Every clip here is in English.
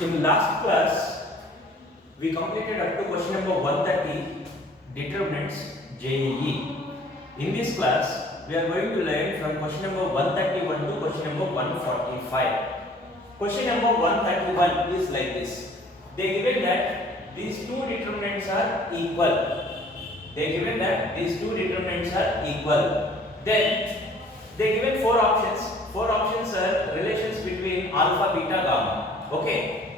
In last class, we completed up to question number 130, determinants JEE. In this class, we are going to learn from question number 131 to question number 145. Question number 131 is like this. They given that these two determinants are equal. They given that these two determinants are equal. Then they given four options. Four options are relations between alpha, beta, gamma. Okay.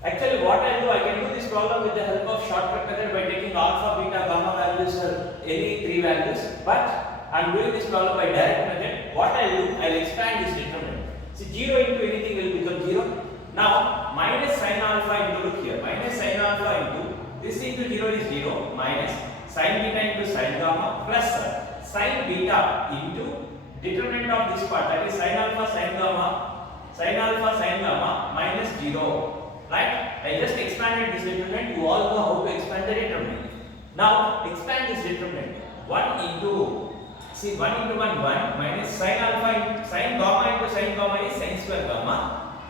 Actually, what I do, I can do this problem with the help of shortcut method by taking alpha, beta, gamma values or any three values. But I am doing this problem by direct method. What I do, I will expand this determinant. See, 0 into anything will become 0. Now, minus sin alpha into, look here, minus sin alpha into, this into 0 is 0, minus sin beta into sin gamma plus sin beta into determinant of this part, that is sin alpha sin gamma minus 0. Right? I just expanded this determinant. You all know how to expand the determinant. Now expand this determinant. 1 into, see, 1 into 1 minus sin alpha into sin gamma is sin square gamma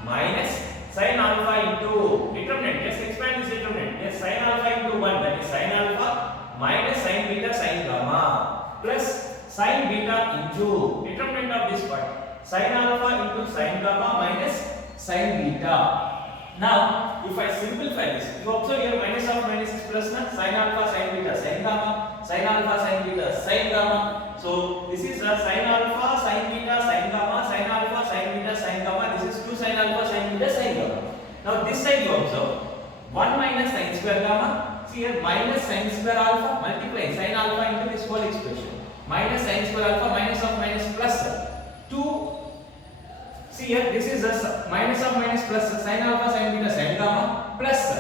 minus sin alpha into determinant. Just expand this determinant. Yes, sin alpha into 1, that is sin alpha minus sin beta sin gamma plus sin beta into determinant of this part, sin alpha into sin gamma minus sin beta. Now, if I simplify this, you observe here minus of minus is plus na, sin alpha sin beta sin gamma, sin alpha sin beta sin gamma. So this is a sin alpha sin beta sin gamma, sin alpha sin beta sin gamma. This is 2 sin alpha sin beta sin gamma. Now this side you observe 1 minus sin square gamma. See here minus sin square alpha multiply sin alpha into this whole expression. Minus sin square alpha minus of minus plus 2. See here, this is a minus of minus plus sin alpha sin beta sin gamma plus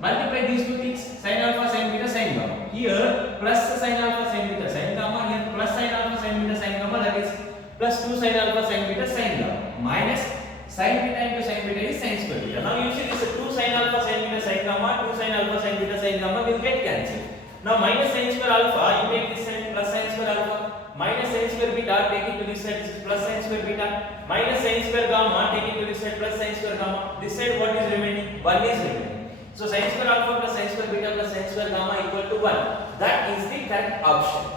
multiply these two things, sin alpha sin beta sin gamma. Here plus sin alpha sin beta sin gamma, here plus sin alpha sin beta sin gamma, that is plus 2 sin alpha sin beta sin gamma minus sin beta into sin beta is sin square beta. Now you see this 2 sin alpha sin beta sin gamma, 2 sin alpha sin beta sin gamma will get cancelled. Now minus sin square alpha, you take this side plus sin square alpha. Minus sin square beta, take it to this side, this is plus sin square beta. Minus sin square gamma, take it to this side, plus sin square gamma. This side what is remaining? 1 is remaining. So sin square alpha plus sin square beta plus sin square gamma equal to 1. That is the correct option.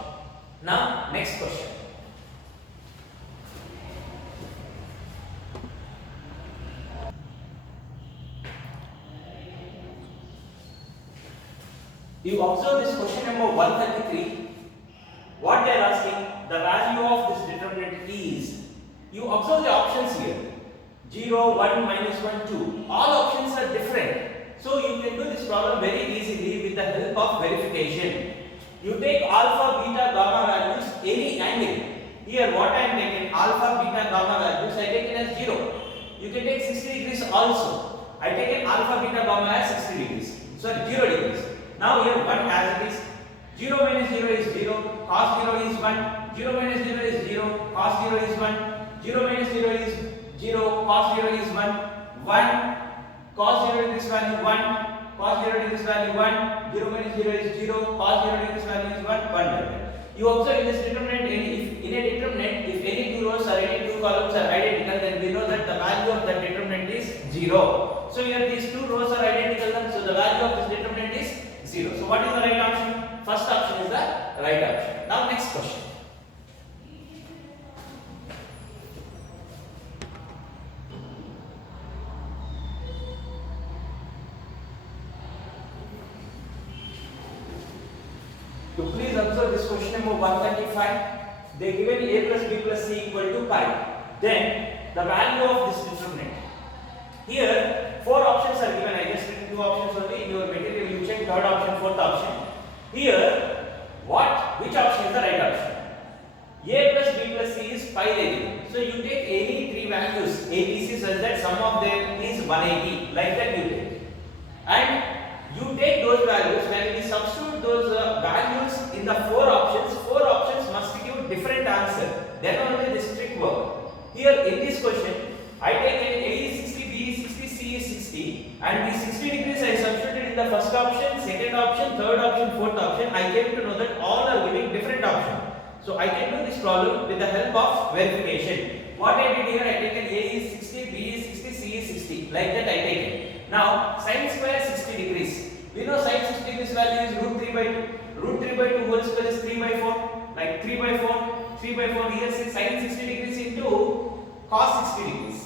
Now, next question. You observe this question number 133. What they are asking, the value of this determinant is, you observe the options here, 0, 1, minus 1, 2, all options are different. So you can do this problem very easily with the help of verification. You take alpha, beta, gamma values, any angle. Here what I am taking, alpha, beta, gamma values, I take it as 0. You can take 60 degrees also. I take an alpha, beta, gamma as 60 degrees, sorry 0 degrees. Now here 1 as it is, 0 minus 0 is 0, cos 0 is 1, 0 minus 0 is 0, cos 0 is 1, 0 minus 0 is 0, cos 0 is 1, 1, cos 0 is this value 1, cos 0 is this value 1, 0 minus 0 is 0, cos 0 is this value is 1. You observe in this determinant, in a determinant, if any two rows or any two columns are identical, then we know that the value of that determinant is 0. So here these two rows are identical, so the value of this determinant is 0. So what is the right option? First option is the right option. Now next question. You please observe this question number 135. They given a plus b plus c equal to pi. Then the value of this determinant. Here 4 options are given. I just written 2 options only. In your material you check third option, fourth option. Here, which option is the right option? A plus b plus c is pi they. So you take any 3 values a, b, c such that sum of them is 180. Like that you take. And you take those values, when we substitute those values in the 4 options must give different answer. Then only this trick work. Here in this question, I take a is 60, b is 60, c is 60, and the 60 degrees I substituted in the first option, second option, third option, fourth option. I came to know that all are giving different option. So I can do this problem with the help of verification. What I did here, I taken a is 60, b is 60, c is 60. Like that I take it. Now sin square 60 degrees. We know sin 60 degrees value is root 3 by 2. Root 3 by 2 whole square is 3 by 4. Like 3 by 4, 3 by 4. Here see sin 60 degrees into cos 60 degrees.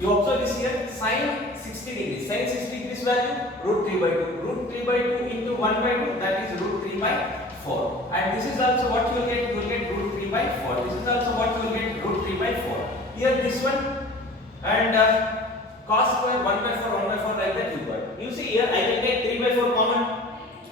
You observe this here, sin 60 degrees. Sin 60 degrees value root 3 by 2. Root 3 by 2 into 1 by 2, that is root 3 by 4. And this is also what you will get. You will get root 3 by 4. This is also what you will get, root 3 by 4. Here this one and cos square 1 by 4, 1 by 4, like that you got. You see here I can take 3 by 4 common.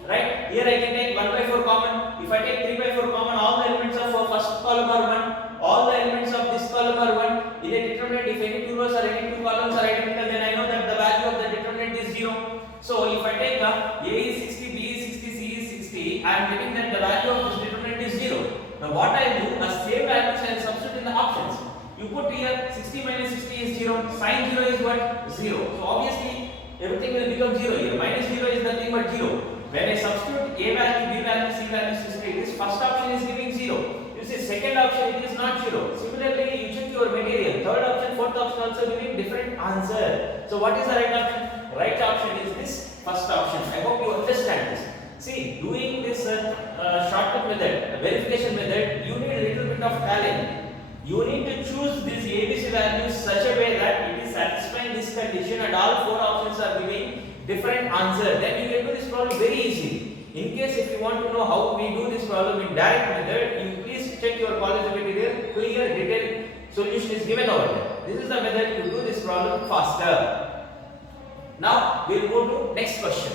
Right? Here I can take 1 by 4 common. If I take 3 by 4 common, all the elements of first column are 1. All the elements of this column are 1. In a determinant, if any two rows or any two columns are identical, then I know that the value of the determinant is 0. So if I take A is 60, B is 60, C is 60, I am getting that the value of this determinant is 0. Now what I do, a same values I will substitute in the options. You put here 60 minus 60 is 0, sin 0 is what? 0. So obviously everything will become 0 here. Minus 0 is nothing but 0. When I substitute A value, B value, C value, this first option is giving 0. You see second option it is not 0. Similarly you check your material. Third option, fourth option also giving different answer. So what is the right option? Right option is this first option. I hope you understand this. See, doing this shortcut method, verification method, you need a little bit of talent. You need to choose these ABC values such a way that it is satisfying this condition and all four options are giving different answer. Then you can do this problem very easily. In case if you want to know how we do this problem in direct method, you please check your college material. Clear detailed solution is given over there. This is the method to do this problem faster. Now we will move to next question.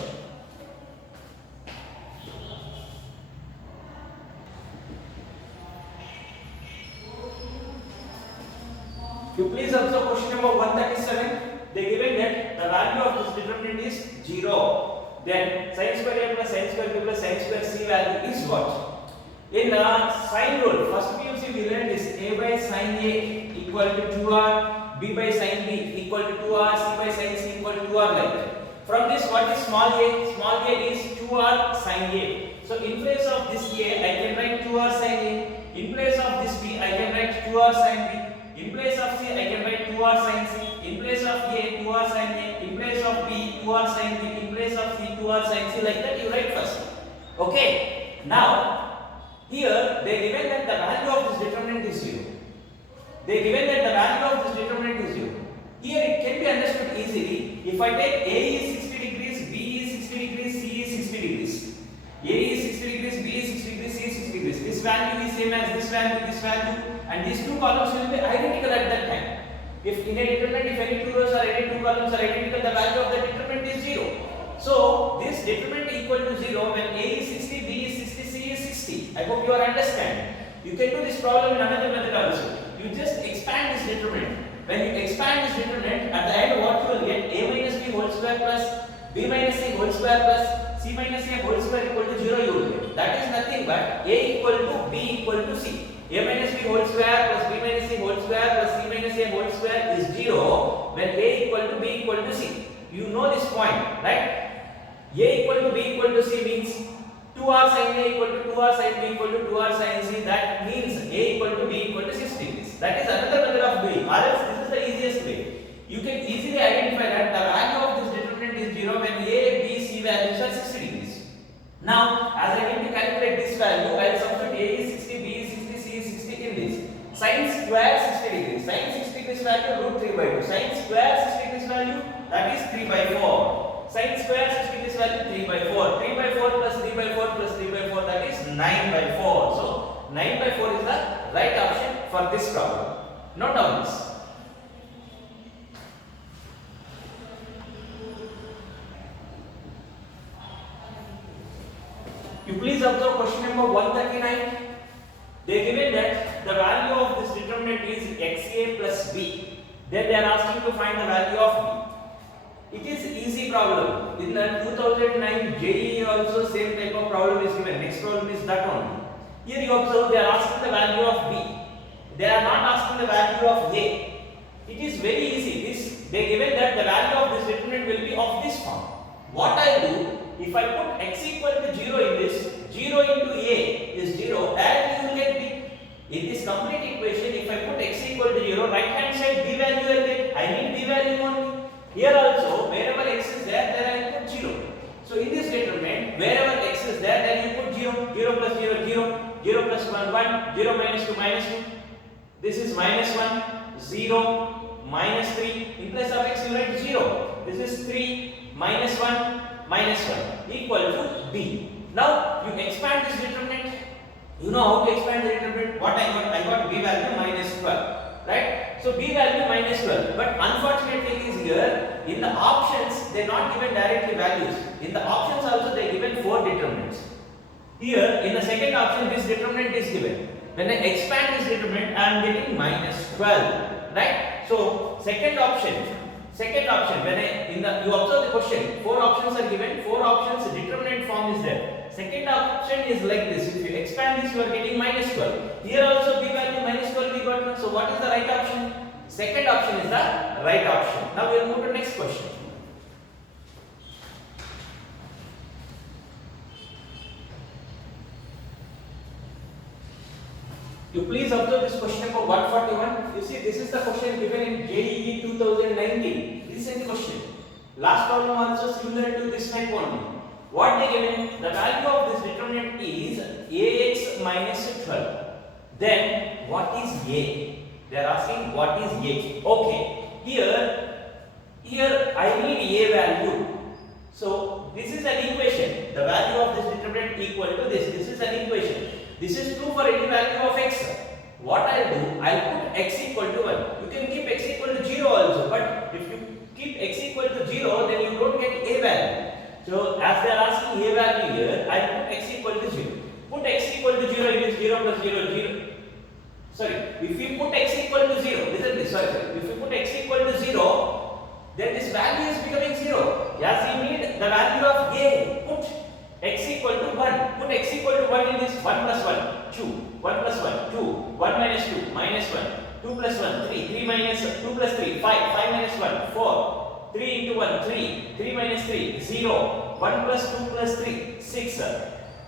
You please observe question number 137. They given that the value of this determinant is 0. Then sin square A plus sin square B plus sin square C value is what? In sine rule, first we learned this A by sin A equal to 2R, B by sin B equal to 2R, C by sin C equal to 2R, like that. From this, what is small a? Small a is 2R sin A. So in place of this A, I can write 2R sin A. In place of this B, I can write 2R sin B. In place of C, I can write 2R sin C. In place of A, 2R sin A. In place of B, 2R sin B. In place of C, 2R sin C. Like that you write first. Okay. Now, here they given that the value of this determinant is 0. They given that the value of this determinant is 0. Here it can be understood easily. If I take A is 60 degrees, B is 60 degrees, C is 60 degrees. A is 60 degrees, B is 60 degrees, C is 60 degrees. This value is same as this value, and these two columns will be identical at that time. If in a determinant, if any two rows or any two columns are identical, the value of the determinant is 0. So this determinant equal to 0 when A is 60, B is 60, C is 60. I hope you are understanding. You can do this problem in another method also. You just expand this determinant. When you expand this determinant, at the end what you will get? A minus B whole square plus B minus C whole square plus C minus A whole square equal to 0 you will get. That is nothing but A equal to B equal to C. A minus B whole square plus B minus C whole square plus C minus A whole square is 0 when A equal to B equal to C. You know this point, right? A equal to B equal to C means 2R sin A equal to 2R sin B equal to 2R sin C. That means A equal to B equal to 60 degrees. That is another method of doing. Or else this is the easiest way. You can easily identify that the value of this determinant is 0 when A, B, C values are 60 degrees. Now, as I need to calculate this value, I will substitute A is 60, B is 60, C is 60 in this. Sin square 60 degrees. Sin 60 degrees value root 3 by 2. Sin square 60 degrees value, that is 3 by 4. Sin square 60 degrees value 3 by 4. 3 by 4 plus 3 by 4 plus 3 by 4, that is 9 by 4. So 9 by 4 is the right option for this problem. Note down this. You please observe question number 139. They given that the value of this determinant is xa plus b. Then they are asking to find the value of b. It is easy problem. In the 2009 JEE also same type of problem is given. Next problem is that one. Here you observe they are asking the value of b. They are not asking the value of a. It is very easy. This they given that the value of this determinant will be of this form. What I do, if I put x equal to 0 in this, 0 into a is 0, and you will get b. In this complete equation, if I put x equal to 0, right hand side b value I will get. I need b value only. Here also, wherever x is there I put 0. So in this determinant, wherever x is there, then you put 0. 0 plus 0, 0. 0 plus 1, 1. 0 minus 2, minus 2. This is minus 1, 0, minus 3. In place of x, you write 0. This is 3, minus 1, minus 1 equal to b. Now, you expand this determinant. You know how to expand the determinant. What I got b value minus 12. Right? So, b value minus 12. But unfortunate thing is here, in the options, they are not given directly values. In the options also, they are given 4 determinants. Here, in the second option, this determinant is given. When I expand this determinant, I am getting minus 12. Right? So, second option, when you observe the question, 4 options are given, 4 options, determinant form is there. Second option is like this. If you expand this, you are getting minus 12. Here also b value minus 12 we got. So what is the right option? Second option is the right option. Now we will move to next question. You please observe this question number 141. You see, this is the question given in JEE 2019. Recent question. Last problem also similar to this type only. What they given? The value of this determinant is ax minus 12. Then what is a? They are asking what is a. Okay. Here I need a value. So this is an equation. The value of this determinant equal to this. This is an equation. This is true for any value of x. What I'll do, I'll put x equal to 1. You can keep x equal to 0 also, but if you keep x equal to 0, then you don't get a value. So as they are asking a value here, I put x equal to 0. Put x equal to 0, it is 0 plus 0, 0. Sorry, if you put x equal to 0, listen to this, sorry. If you put x equal to 0, then this value is becoming 0. Yes, you need the value of a. Put x equal to 1. Put x equal to 1 in this. 1 plus 1, 2. 1 plus 1, 2. 1 minus 2, minus 1. 2 plus 1, 3. 3 minus 2 plus 3, 5. 5 minus 1, 4. 3 into 1, 3. 3 minus 3, 0. 1 plus 2 plus 3, 6.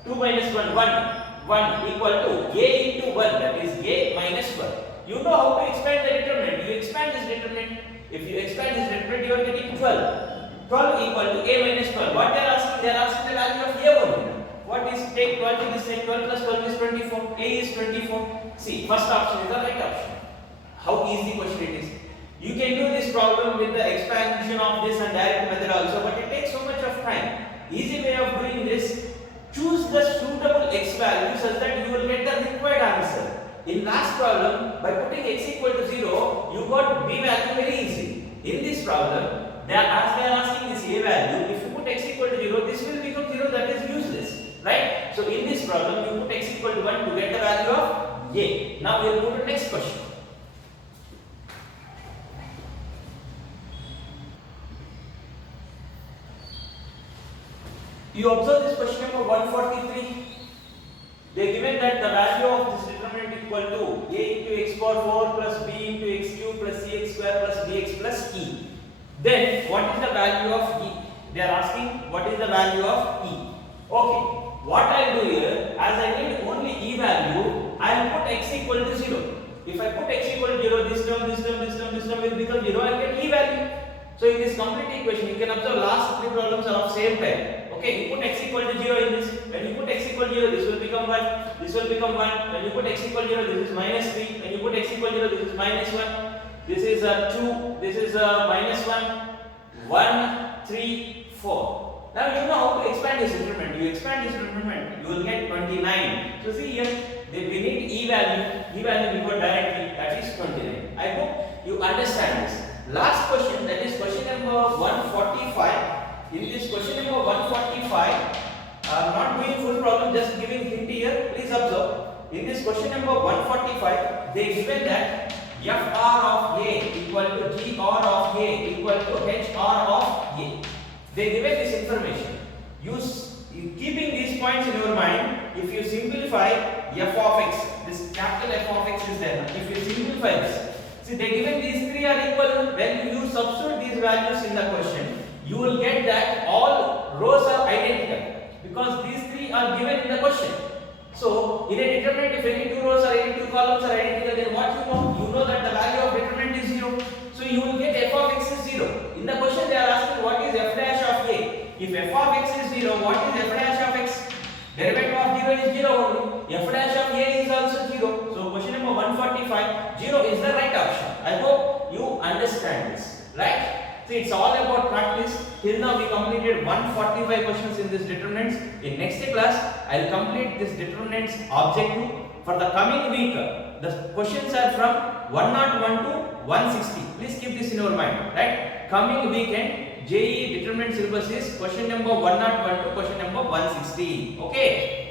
2 minus 1, 1. 1 equal to a into 1, that is a minus 1. You know how to expand the determinant. You expand this determinant. If you expand this determinant, you are getting 12. 12 equal to a minus 12. What they are asking? They are asking the value of a only. What is, take 12 to this side, 12 plus 12 is 24. A is 24. See, first option is the right option. How easy question it is. You can do this problem with the expansion of this and direct method also, but it takes so much of time. Easy way of doing this, choose the suitable x value such that you will get the required answer. In last problem, by putting x equal to 0, you got b value very easy. In this problem, as they are asking this a value, if you put x equal to 0, this will become 0, that is useless. Right? So in this problem, you put x equal to 1 to get the value of a. Now we will move to next question. You observe this question number 143. They given that the value of this determinant equal to a into x power 4 plus b into x cube plus cx square plus dx plus e. Then what is the value of e? They are asking what is the value of e. Okay. What I will do here, as I need only e value, I will put x equal to 0. If I put x equal to 0, this term will become 0, I will get e value. So in this complete equation, you can observe last 3 problems are of same type. Okay, you put x equal to 0 in this. When you put x equal to 0, this will become 1. This will become 1. When you put x equal to 0, this is minus 3. When you put x equal to 0, this is minus 1. This is 2. This is minus 1. 1, 3, 4. Now you know how to expand this determinant. You expand this determinant, you will get 29. So see here, we need e value. E value we got directly, that is 29. I hope you understand this. Last question, that is question number 145. In this question number 145, I am not doing full problem, just giving hint here. Please observe. In this question number 145, they given that f r of a equal to g r of a equal to h r of a. They given this information. Keeping these points in your mind, if you simplify f of x, this capital F of x is there. If you simplify this, See, they given these three are equal. When you substitute these values in the question, you will get that all rows are identical because these three are given in the question. So, in a determinant, if any two rows or any two columns are identical, then what you know? You know that the value of determinant is 0. So, you will get f of x is 0. In the question, they are asking what is f dash of a. If f of x is 0, what is f dash of x? Derivative of 0 is 0 only. F dash of a is also 0. So, question number 145, 0 is the right option. I hope you understand this. Right? See, it's all about practice. Till now we completed 145 questions in this determinants. In next class, I will complete this determinants objective. For the coming week, the questions are from 101 to 160. Please keep this in your mind. Right? Coming weekend, JEE determinant syllabus is question number 101 to question number 160. Okay?